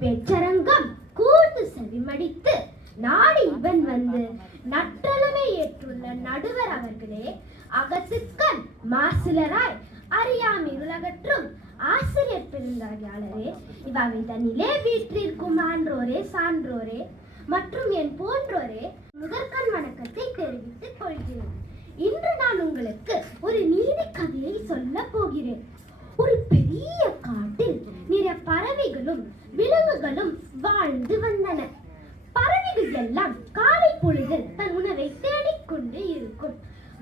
பேச்சரங்கம் கூர்ந்து செவிமடித்து நாடி இவன் வந்து நற்றலமை ஏற்றுள்ள நடுவர் அவர்களே, அகத்துக்கண் மாசிலராய் அறியாமை உலகற்றும் ஆசிரியர் பெருந்தாயாளரே, இவவை தன்னிலே வீற்றிருக்கும் ஆன்றோரே சான்றோரே மற்றும் என் போன்றோரே முதற்கண் வணக்கத்தை தெரிவித்துக் கொள்கிறேன். இன்று நான் உங்களுக்கு ஒரு நீதி கதையை சொல்ல போகிறேன். ஒரு பெரிய காட்டில் நிறைய பறவைகளும் விலங்குகளும் வாழ்ந்து வந்தன. பறவைகள் எல்லாம் காலை பொழுதில் தன் உணவை தேடிக்கொண்டு இருக்கும்.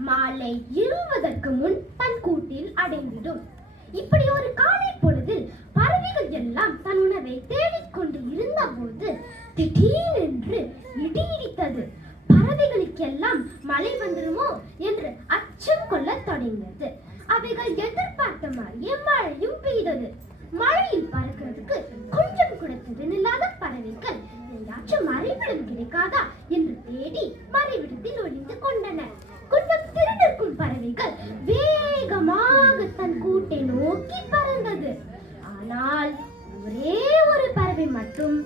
மாலை இருவதற்கு முன் தன் கூட்டில் அடைந்திடும். இப்படி ஒரு காலை பொழுதில் பறவைகள் எல்லாம் தன் உணவை தேடிக்கொண்டு இருந்த போது திடீரென்று இடி இடித்தது. பறவைகளுக்கெல்லாம் மழை வந்துருமோ என்று அச்சம் கொள்ள தொடங்கியது. அவைகள் எதிர்பார்த்த மாதிரியே மழையும் பெய்தது. மழையில் பறக்கிறதுக்கு கொஞ்சம் கூட திறனில்லாத பறவைகள் எங்காச்சும் மறைவிடம் கிடைக்காதா என்று தேடி மறைவிடத்தில் ஒளிந்து கொண்டன. கொஞ்சம் திறனிருக்கும் பறவைகள் வேகமாக தன் கூட்டை நோக்கி பறந்தது. ஆனால் ஒரே ஒரு பறவை மட்டும்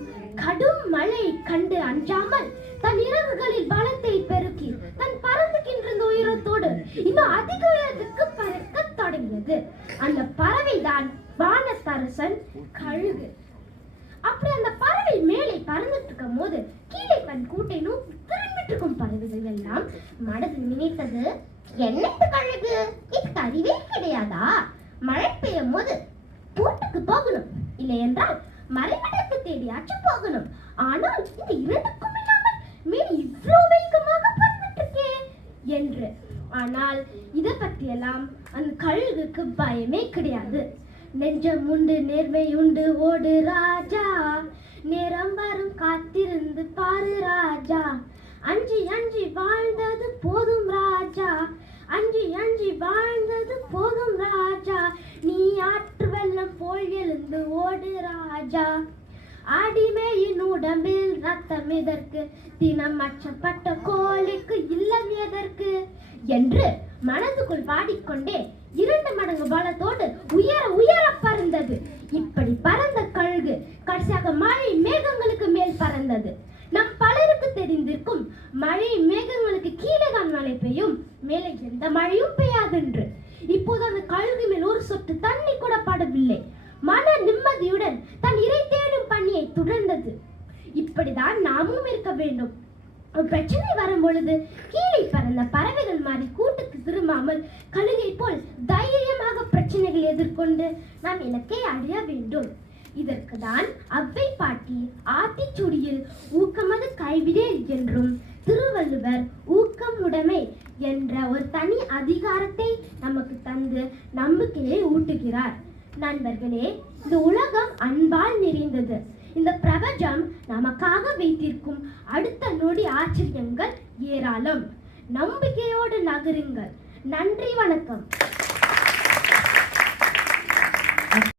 கடும் மழை கண்டு அஞ்சாமல் தன் இறகுகளில் பலத்தை பெருக்கி தன் பறந்துகின்ற உயரத்தோடு இன்னும் அதிக உயரத்துக்கு பறக்க தொடங்கியது. அந்த பறவை தான் வானத்தரசன் கழுகு. அப்படி அந்த பறவை மேலே பறந்துட்டு இருக்கும் போது கீழே தன் கூட்டை நோக்கி திரும்பிட்டு இருக்கும் பறவைகள் எல்லாம் மனதில் நினைத்தது, என்னத்து கழுகு, இதுக்கு அறிவே கிடையாதா? மழை பெய்யும் போது கூட்டுக்கு போகணும், இல்லை என்றால் மறைவிடத்தை தேடியாச்சும் போகணும். ஆனால் இந்த இரண்டுக்கும் இல்லாமல் மேலே இவ்வளவு வேகமாக பறந்துட்டு இருக்கே என்று. ஆனால் இதை பற்றியெல்லாம் அந்த கழுகுக்கு பயமே கிடையாது. நெஞ்சம் உண்டு நேர்மை உண்டு ஓடு ராஜா, நேரம் வரும் காத்திருந்து பாரு ராஜா, அஞ்சி அஞ்சி வாழ்ந்தது போதும் ராஜா, அஞ்சி அஞ்சி வாழ்ந்தது போதும் ராஜா, நீ ஆற்று வெள்ளம் போல் எழுந்து ஓடு ராஜா, அடிமையின் உடம்பில் ரத்தம் எதற்கு, தினம் அச்சப்பட்ட கோழிக்கு இல்லம் எதற்கு என்று மனதுக்குள் பாடிக்கொண்டே 2 மடங்கு பலத்தோடு உயர உயர பறந்தது. இப்படி பறந்த கழுகு கடைசியாக மழை மேகங்களுக்கு மேல் பறந்தது. நம் பலருக்கு தெரிந்திருக்கும், மழை மேகங்களுக்கு கீழே தான் மழை பெய்யும், மேலே எந்த மழையும் பெய்யாதென்று. இப்போது அந்த கழுகு மேல் ஒரு சொட்டு தண்ணி கூட படவில்லை. மன நிம்மதியுடன் தன் இறை தேடும் பணியை தொடர்ந்தது. இப்படிதான் நாமும் இருக்க வேண்டும். பிரச்சனை வரும் பொழுது கீழே பறந்த பறவைகள் மாறி கூட்டுக்கு திரும்பாமல் கழுகை போல் தைரியமாக பிரச்சனைகளை எதிர்கொண்டு நாம் இலக்கை அடைய வேண்டும். இதற்கு தான் அவ்வை பாட்டி ஆத்திச்சூடியில் ஊக்கமது கைவிடேல் என்றும் திருவள்ளுவர் ஊக்கம் உடைமை என்ற ஒரு தனி அதிகாரத்தை நமக்கு தந்து நம்பிக்கையை ஊட்டுகிறார். நண்பர்களே, இந்த உலகம் அன்பால் நிறைந்தது. இந்த பிரபஞ்சம் நமக்காக வைத்திருக்கும் அடுத்த நொடி ஆச்சரியங்கள் ஏராளம். நம்பிக்கையோடு நகருங்கள். நன்றி, வணக்கம்.